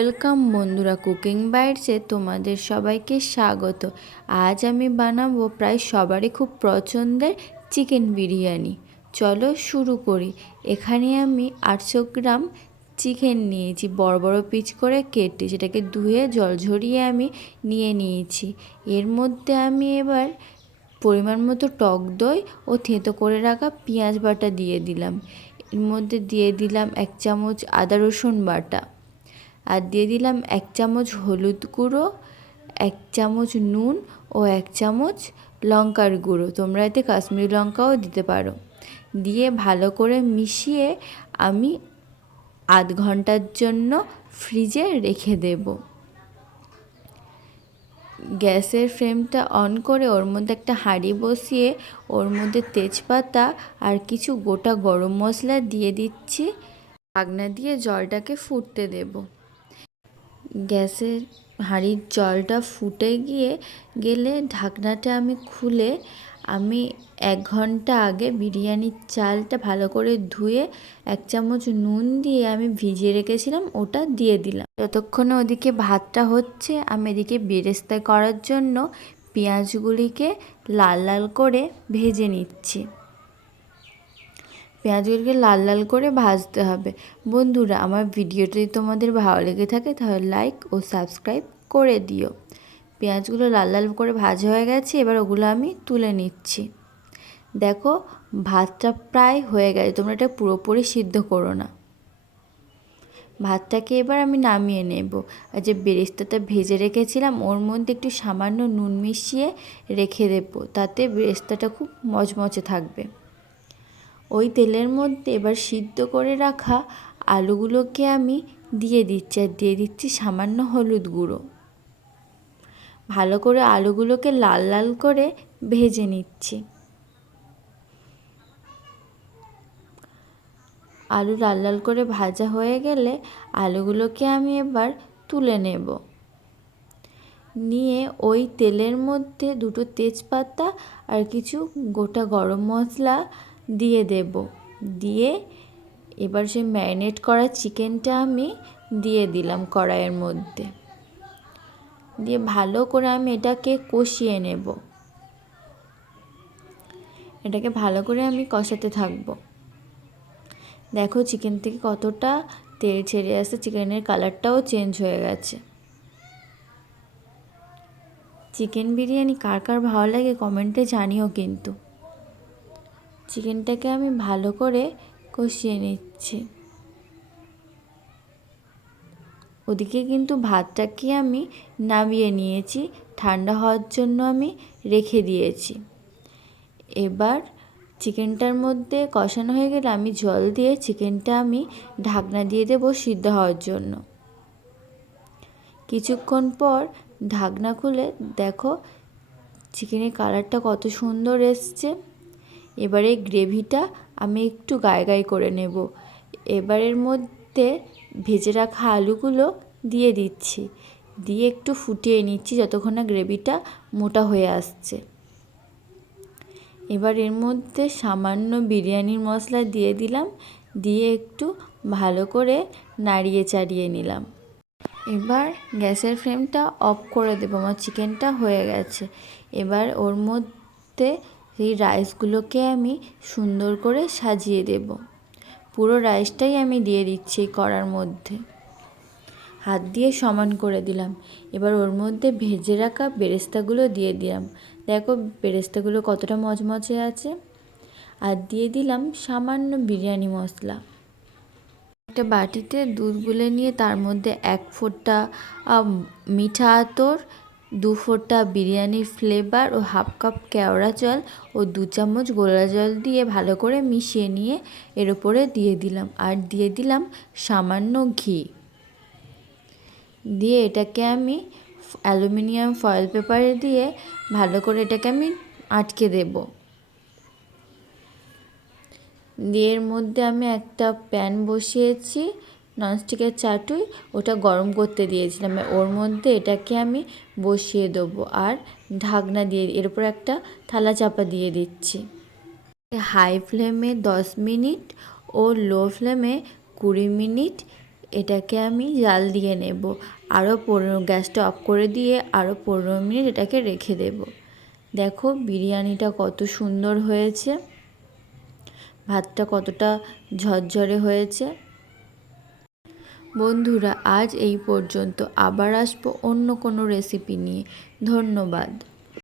Welcome বন্ধুরা, cooking বাইটসে তোমাদের সবাইকে স্বাগত। আজ আমি বানাবো প্রায় সবারই খুব পছন্দের চিকেন বিরিয়ানি। চলো শুরু করি। এখানে আমি 800 গ্রাম চিকেন নিয়েছি, বড় বড় পিস করে কেটে সেটাকে ধুয়ে জল ঝরিয়ে আমি নিয়ে নিয়েছি। এর মধ্যে আমি এবার পরিমাণ মতো টক দই ও থেঁতো করে রাখা পেঁয়াজ বাটা দিয়ে দিলাম। এর মধ্যে দিয়ে দিলাম 1 চামচ আদা রসুন বাটা, আর দিয়ে দিলাম 1 চামচ হলুদ গুঁড়ো, 1 চামচ নুন ও 1 চামচ লঙ্কার গুঁড়ো। তোমরা এতে কাশ্মীরি লঙ্কাও দিতে পারো। দিয়ে ভালো করে মিশিয়ে আমি আধ ঘন্টার জন্য ফ্রিজে রেখে দেব। গ্যাসের ফ্লেমটা অন করে ওর মধ্যে একটা হাঁড়ি বসিয়ে ওর মধ্যে তেজপাতা আর কিছু গোটা গরম মশলা দিয়ে দিচ্ছি। ঢাকনা দিয়ে জলটাকে ফুটতে দেব। গ্যাসের হাঁড়ির জলটা ফুটে গেলে ঢাকনাটা আমি খুলে আমি 1 ঘন্টা আগে বিরিয়ানির চালটা ভালো করে ধুয়ে 1 চামচ নুন দিয়ে আমি ভিজিয়ে রেখেছিলাম, ওটা দিয়ে দিলাম। যতক্ষণে ওদিকে ভাতটা হচ্ছে আমি এদিকে বেরেস্তা করার জন্য পেঁয়াজগুলিকে লাল লাল করে ভেজে নিচ্ছি। পেঁয়াজগুলোকে লাল লাল করে ভাজতে হবে। বন্ধুরা, আমার ভিডিওটা যদি তোমাদের ভালো লেগে থাকে তাহলে লাইক ও সাবস্ক্রাইব করে দিও। পেঁয়াজগুলো লাল লাল করে ভাজা হয়ে গেছে, এবার ওগুলো আমি তুলে নিচ্ছি। দেখো, ভাতটা প্রায় হয়ে গেছে, তোমরা এটা পুরোপুরি সিদ্ধ করো না। ভাতটাকে এবার আমি নামিয়ে নেব। আর যে বেরেস্তাটা ভেজে রেখেছিলাম ওর মধ্যে একটু সামান্য নুন মিশিয়ে রেখে দেবো, তাতে বেরেস্তাটা খুব মচমচে থাকবে। ওই তেলের মধ্যে এবার সিদ্ধ করে রাখা আলুগুলোকে আমি দিয়ে দিচ্ছি, আর দিয়ে দিচ্ছি সামান্য হলুদ গুঁড়ো। ভালো করে আলুগুলোকে লাল লাল করে ভেজে নিচ্ছি। আলু লাল লাল করে ভাজা হয়ে গেলে আলুগুলোকে আমি এবার তুলে নেব। নিয়ে ওই তেলের মধ্যে 2টো তেজপাতা আর কিছু গোটা গরম মশলা দিয়ে দেব। দিয়ে এবার সেই ম্যারিনেট করা চিকেনটা আমি দিয়ে দিলাম কড়াইয়ের মধ্যে। দিয়ে ভালো করে আমি এটাকে কষিয়ে নেব। এটাকে ভালো করে আমি কষাতে থাকবো। দেখো, চিকেন থেকে কতটা তেল ছেড়ে আসছে, চিকেনের কালারটাও চেঞ্জ হয়ে গেছে। চিকেন বিরিয়ানি কার কার ভালো লাগে কমেন্টে জানিও কিন্তু। চিকেনটাকে আমি ভালো করে কষিয়ে নিচ্ছি। ওদিকে কিন্তু ভাতটাকে আমি নামিয়ে নিয়েছি, ঠান্ডা হওয়ার জন্য আমি রেখে দিয়েছি। এবার চিকেনটার মধ্যে কষানো হয়ে গেলে আমি জল দিয়ে চিকেনটা আমি ঢাকনা দিয়ে দেবো সিদ্ধ হওয়ার জন্য। কিছুক্ষণ পর ঢাকনা খুলে দেখো চিকেনের কালারটা কত সুন্দর এসছে। এবারে গ্রেভিটা আমি একটু গায়ে গায়ে করে নেব। এবারের মধ্যে ভেজে রাখা আলুগুলো দিয়ে দিচ্ছি, দিয়ে একটু ফুটিয়ে নিচ্ছি যতক্ষণ না গ্রেভিটা মোটা হয়ে আসছে। এবার এর মধ্যে সামান্য বিরিয়ানির মশলা দিয়ে দিলাম, দিয়ে একটু ভালো করে নাড়িয়ে চাড়িয়ে নিলাম। এবার গ্যাসের ফ্লেমটা অফ করে দেবো। আমার চিকেনটা হয়ে গেছে। এবার ওর মধ্যে এই রাইসগুলোকে আমি সুন্দর করে সাজিয়ে দেব। পুরো রাইসটাই আমি দিয়ে দিচ্ছি এই কড়ার মধ্যে, হাত দিয়ে সমান করে দিলাম। এবার ওর মধ্যে ভেজে রাখা বেরেস্তাগুলো দিয়ে দিলাম। দেখো বেরেস্তাগুলো কতটা মচমচে আছে। আর দিয়ে দিলাম সামান্য বিরিয়ানি মশলা। একটা বাটিতে দুধ গুলে নিয়ে তার মধ্যে 1 ফোঁটা মিঠা আতর, 2 ফোঁটা বিরিয়ানির ফ্লেভার ও 1/2 কাপ কেওড়া জল ও 2 চামচ গোলা জল দিয়ে ভালো করে মিশিয়ে নিয়ে এর উপরে দিয়ে দিলাম। আর দিয়ে দিলাম সামান্য ঘি। দিয়ে এটাকে আমি অ্যালুমিনিয়াম ফয়েল পেপারে দিয়ে ভালো করে এটাকে আমি আটকে দেব। দিয়ে এর মধ্যে আমি একটা প্যান বসিয়েছি ননস্টিকের চাটুই, ওটা গরম করতে দিয়েছিলাম। ওর মধ্যে এটাকে আমি বসিয়ে দেবো আর ঢাকনা দিয়ে এর উপর একটা থালা চাপা দিয়ে দিচ্ছি। হাই ফ্লেমে 10 মিনিট ও লো ফ্লেমে 20 মিনিট এটাকে আমি জাল দিয়ে নেব। আরও 15 গ্যাসটা অফ করে দিয়ে আরও 15 মিনিট এটাকে রেখে দেব। দেখো বিরিয়ানিটা কত সুন্দর হয়েছে, ভাতটা কতটা ঝরঝরে হয়েছে। বন্ধুরা আজ এই পর্যন্ত, আবার আসবো অন্য কোনো রেসিপি নিয়ে। ধন্যবাদ।